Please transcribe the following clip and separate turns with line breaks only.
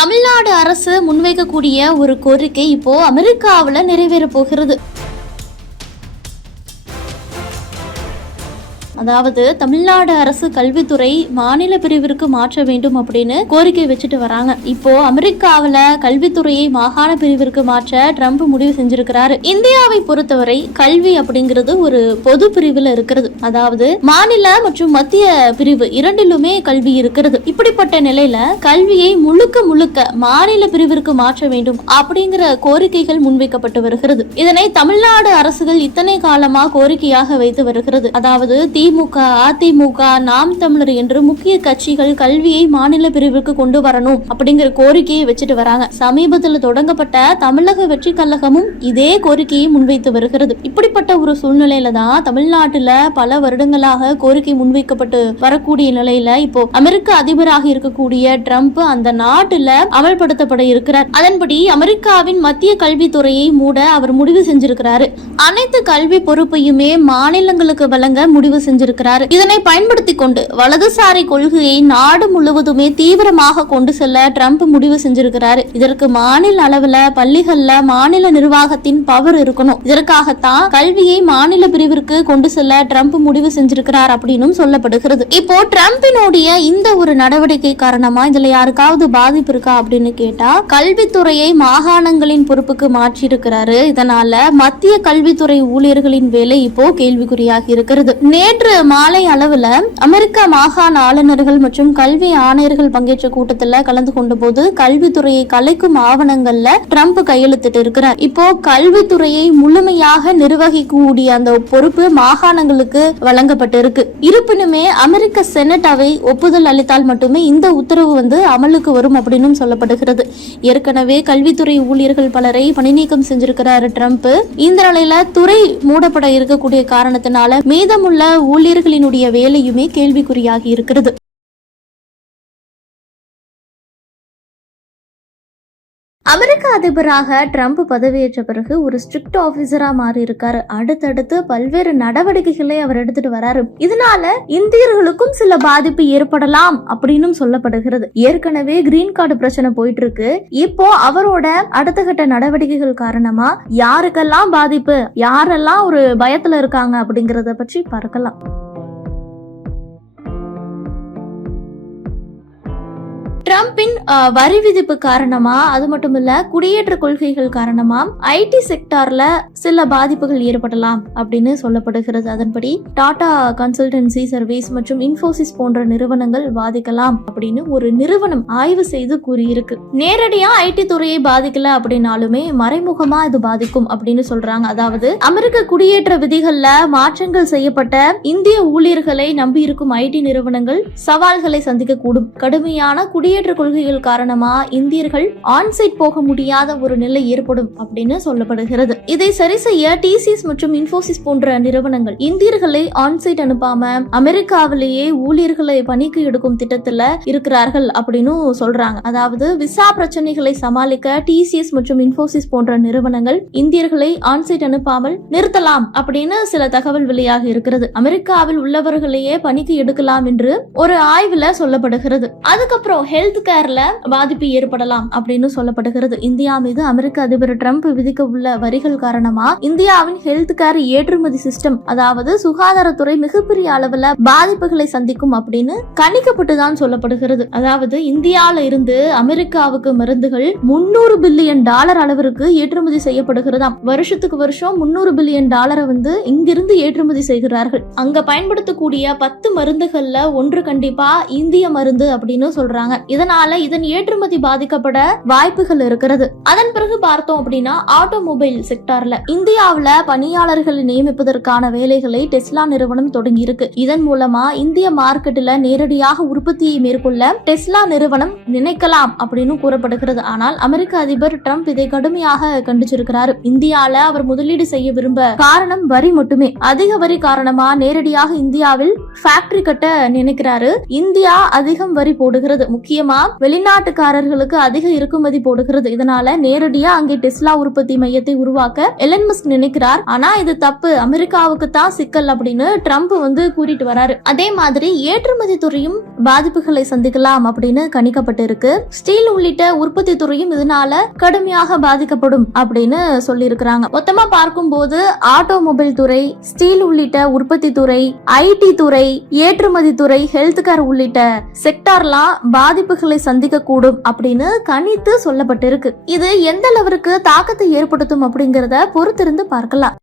தமிழ்நாடு அரசு முன்வைக்கக்கூடிய ஒரு கோரிக்கை இப்போ அமெரிக்காவில் நிறைவேற போகிறது. அதாவது தமிழ்நாடு அரசு கல்வித்துறை மாநில பிரிவிற்கு மாற்ற வேண்டும் அப்படின்னு கோரிக்கை வச்சுட்டு வராங்க. இப்போ அமெரிக்காவில் கல்வித்துறையை மாகாண பிரிவிற்கு மாற்ற ட்ரம்ப் முடிவு செஞ்சிருக்கிறாரு. இந்தியாவை பொறுத்தவரை கல்வி அப்படிங்கிறது ஒரு பொது பிரிவில் இருக்கிறது. அதாவது மாநில மற்றும் மத்திய பிரிவு இரண்டிலுமே கல்வி இருக்கிறது. இப்படிப்பட்ட நிலையில கல்வியை முழுக்க முழுக்க மாநில பிரிவிற்கு மாற்ற வேண்டும் அப்படிங்கிற கோரிக்கைகள் முன்வைக்கப்பட்டு வருகிறது. இதனை தமிழ்நாடு அரசுகள் இத்தனை காலமா கோரிக்கையாக வைத்து வருகிறது. அதாவது திமுக அதிமுக நாம் தமிழர் என்று முக்கிய கட்சிகள் கல்வியை மாநில பிரிவுக்கு கொண்டு வரணும் அப்படிங்கிற கோரிக்கையை வச்சுட்டு வராங்க. சமீபத்தில் தொடங்கப்பட்ட தமிழக வெற்றி கழகமும் இதே கோரிக்கையை முன்வைத்து வருகிறது. இப்படிப்பட்ட ஒரு சூழ்நிலையில தான் தமிழ்நாட்டுல பல வருடங்களாக கோரிக்கை முன்வைக்கப்பட்டு வரக்கூடிய நிலையில இப்போ அமெரிக்க அதிபராக இருக்கக்கூடிய ட்ரம்ப் அந்த நாட்டுல அமல்படுத்தப்பட இருக்கிறார். அதன்படி அமெரிக்காவின் மத்திய கல்வித்துறையை மூட அவர் முடிவு செஞ்சிருக்கிறாரு. அனைத்து கல்வி பொறுப்பையுமே மாநிலங்களுக்கு வழங்க முடிவு செஞ்சு செஞ்சிருக்கிறாரு இதனை பயன்படுத்தி கொண்டு வலதுசாரி கொள்கையை நாடு முழுவதுமே தீவிரமாக கொண்டு செல்ல ட்ரம்ப் முடிவு செஞ்சிருக்கிறார். இதற்கு மாநில அளவுல பள்ளிகள்ல மாநில நிர்வாகத்தின் பவர் இருக்கணும். இதற்காகத்தான் கல்வியை மாநில பிரிவிற்கு கொண்டு செல்ல ட்ரம்ப் முடிவு செஞ்சிருக்கிறார் அப்படின்னும் சொல்லப்படுகிறது. இப்போ ட்ரம்பினுடைய இந்த ஒரு நடவடிக்கை காரணமா இதுல யாருக்காவது பாதிப்பு இருக்கா அப்படின்னு கேட்டா கல்வித்துறையை மாகாணங்களின் பொறுப்புக்கு மாற்றி இருக்கிறாரு இதனால மத்திய கல்வித்துறை ஊழியர்களின் வேலை இப்போ கேள்விக்குறியாகி இருக்கிறது. நேற்று மாலை அளவுல அமெரிக்க மாகாண ஆளுநர்கள் மற்றும் கல்வி ஆணையர்கள் பங்கேற்ற கூட்டத்தில் கலந்து கொண்ட போது கல்வித்துறையை கலைக்கும் ஆவணங்கள்ல ட்ரம்ப் கையெழுத்திட்டு இருக்கிறார். இப்போ கல்வித்துறையை முழுமையாக நிர்வகிக்கக்கூடிய அந்த பொறுப்பு மாகாணங்களுக்கு வழங்கப்பட்டிருக்கு. இருப்பினுமே அமெரிக்க செனட் அவை ஒப்புதல் அளித்தால் மட்டுமே இந்த உத்தரவு வந்து அமலுக்கு வரும் அப்படின்னு சொல்லப்படுகிறது. ஏற்கனவே கல்வித்துறை ஊழியர்கள் பலரை பணிநீக்கம் செஞ்சிருக்கிறாரு ட்ரம்ப். இந்த நிலையில துறை மூடப்பட இருக்கக்கூடிய காரணத்தினால மீதமுள்ள ஊழியர்களினுடைய வேலையுமே கேள்விக்குறியாகி இருக்கிறது. அமெரிக்க அதிபராக ட்ரம்ப் பதவியேற்ற பிறகு ஒரு ஸ்ட்ரிக்ட் ஆபீசரா மாறி இருக்காரு அடுத்தடுத்து பல்வேறு நடவடிக்கைகளை அவர் எடுத்துட்டு வராரு. இதனால இந்தியர்களுக்கும் சில பாதிப்பு ஏற்படலாம் அப்படின்னு சொல்லப்படுகிறது. ஏற்கனவே கிரீன் கார்டு பிரச்சனை போயிட்டு இருக்கு இப்போ அவரோட அடுத்த கட்ட நடவடிக்கைகள் காரணமா யாருக்கெல்லாம் பாதிப்பு யாரெல்லாம் ஒரு பயத்துல இருக்காங்க அப்படிங்கறத பற்றி பார்க்கலாம். ட்ரம்பின் வரி விதிப்பு காரணமா அது மட்டும் இல்ல குடியேற்ற கொள்கைகள் காரணமா ஐடி செக்டார்ல சில பாதிப்புகள் ஏற்படலாம் அப்படின்னு சொல்லப்படுகிறது. அதன்படி டாடா கன்சல்டன்சி சர்வீஸ் மற்றும் இன்ஃபோசிஸ் போன்ற நிறுவனங்கள் பாதிக்கலாம் அப்படின்னு ஒரு நிறுவனம் ஆய்வு செய்து கூறியிருக்கு. நேரடியா ஐடி துறையை பாதிக்கல அப்படின்னாலுமே மறைமுகமா இது பாதிக்கும் அப்படின்னு சொல்றாங்க. அதாவது அமெரிக்க குடியேற்ற விதிகள்ல மாற்றங்கள் செய்யப்பட்ட இந்திய ஊழியர்களை நம்பியிருக்கும் ஐடி நிறுவனங்கள் சவால்களை சந்திக்கக்கூடும். கடுமையான குடியேற்ற கொள்கைகள் காரணமா இந்தியர்கள் ஆன்சைட் போக முடியாத ஒரு நிலை ஏற்படும் அப்படின்னு சொல்லப்படுகிறது. இதை சரி செய்ய டிசிஎஸ் மற்றும் இன்போசிஸ் போன்ற நிறுவனங்கள் இந்தியர்களை ஆன்சைட் அனுப்பாம அமெரிக்காவிலேயே ஊழியர்களை பணிக்கு எடுக்கும் திட்டத்துல இருக்கிறார்கள் அப்படின்னு சொல்றாங்க. அதாவது விசா பிரச்சனைகளை சமாளிக்க டிசிஎஸ் மற்றும் இன்போசிஸ் போன்ற நிறுவனங்கள் இந்தியர்களை ஆன்சைட் அனுப்பாமல் நிறுத்தலாம் அப்படின்னு சில தகவல் வெளியாக இருக்கிறது. அமெரிக்காவில் உள்ளவர்களையே பணிக்கு எடுக்கலாம் என்று ஒரு ஆய்வுல சொல்லப்படுகிறது. அதுக்கப்புறம் ஹெல்த் கேர்ல பாதிப்பு ஏற்படலாம் அப்படின்னு சொல்லப்படுகிறது. இந்தியா மீது அமெரிக்க அதிபர் ட்ரம்ப் விதிக்க உள்ள வரிகள் காரணமா இந்தியாவின் ஹெல்த் கேர் ஏற்றுமதி சிஸ்டம் அதாவது சுகாதாரத்துறை மிகப்பெரிய அளவுல பாதிப்புகளை சந்திக்கும் அப்படின்னு கணிக்கப்பட்டுதான் சொல்லப்படுகிறது. அதாவது இந்தியால இருந்து அமெரிக்காவுக்கு மருந்துகள் முன்னூறு பில்லியன் டாலர் அளவிற்கு ஏற்றுமதி செய்யப்படுகிறதாம். வருஷத்துக்கு வருஷம் முன்னூறு பில்லியன் டாலரை வந்து இங்கிருந்து ஏற்றுமதி செய்கிறார்கள். அங்க பயன்படுத்தக்கூடிய பத்து மருந்துகள்ல ஒன்று கண்டிப்பா இந்திய மருந்து அப்படின்னு சொல்றாங்க. இதனால இதன் ஏற்றுமதி பாதிக்கப்பட வாய்ப்புகள் இருக்கிறது. அதன் பிறகு பார்த்தோம் அப்படின்னா ஆட்டோமொபைல் செக்டார்ல இந்தியாவில பணியாளர்களை நியமிப்பதற்கான வேலைகளை டெஸ்லா நிறுவனம் தொடங்கி இருக்கு இதன் மூலமா இந்திய மார்க்கெட்டில் நேரடியாக உற்பத்தியை மேற்கொள்ள டெஸ்லா நிறுவனம் நினைக்கலாம் அப்படின்னு கூறப்படுகிறது. ஆனால் அமெரிக்க அதிபர் ட்ரம்ப் இதை கடுமையாக கண்டிச்சிருக்கிறாரு. இந்தியால அவர் முதலீடு செய்ய விரும்ப காரணம் வரி மட்டுமே. அதிக வரி காரணமா நேரடியாக இந்தியாவில் ஃபேக்டரி கட்ட நினைக்கிறாரு. இந்தியா அதிகம் வரி போடுகிறது. முக்கிய முக்கியமா வெளிநாட்டுக்காரர்களுக்கு அதிக இறக்குமதி போடுகிறது. இதனால நேரடியா அங்கே டெஸ்லா உற்பத்தி மையத்தை உருவாக்க எலன் மஸ்க் நினைக்கிறார். ஆனா இது தப்பு. அமெரிக்காவுக்கு தான் சிக்கல் அப்படின்னு ட்ரம்ப் வந்து கூறிட்டு வராரு. அதே மாதிரி ஏற்றுமதி துறையும் பாதிப்புகளை சந்திக்கலாம் அப்படின்னு கணிக்கப்பட்டு இருக்கு ஸ்டீல் உள்ளிட்ட உற்பத்தி துறையும் இதனால கடுமையாக பாதிக்கப்படும் அப்படின்னு சொல்லியிருக்கிறாங்க. மொத்தமா பார்க்கும்போது ஆட்டோமொபைல் துறை ஸ்டீல் உள்ளிட்ட உற்பத்தி துறை ஐடி துறை ஏற்றுமதி துறை ஹெல்த் கேர் உள்ளிட்ட செக்டார்லாம் பாதிப்பு பாதிப்புகளை சந்திக்க கூடும் அப்படின்னு கணித்து சொல்லப்பட்டிருக்கு. இது எந்த அளவிற்கு தாக்கத்தை ஏற்படுத்தும் அப்படிங்கறத பொறுத்திருந்து பார்க்கலாம்.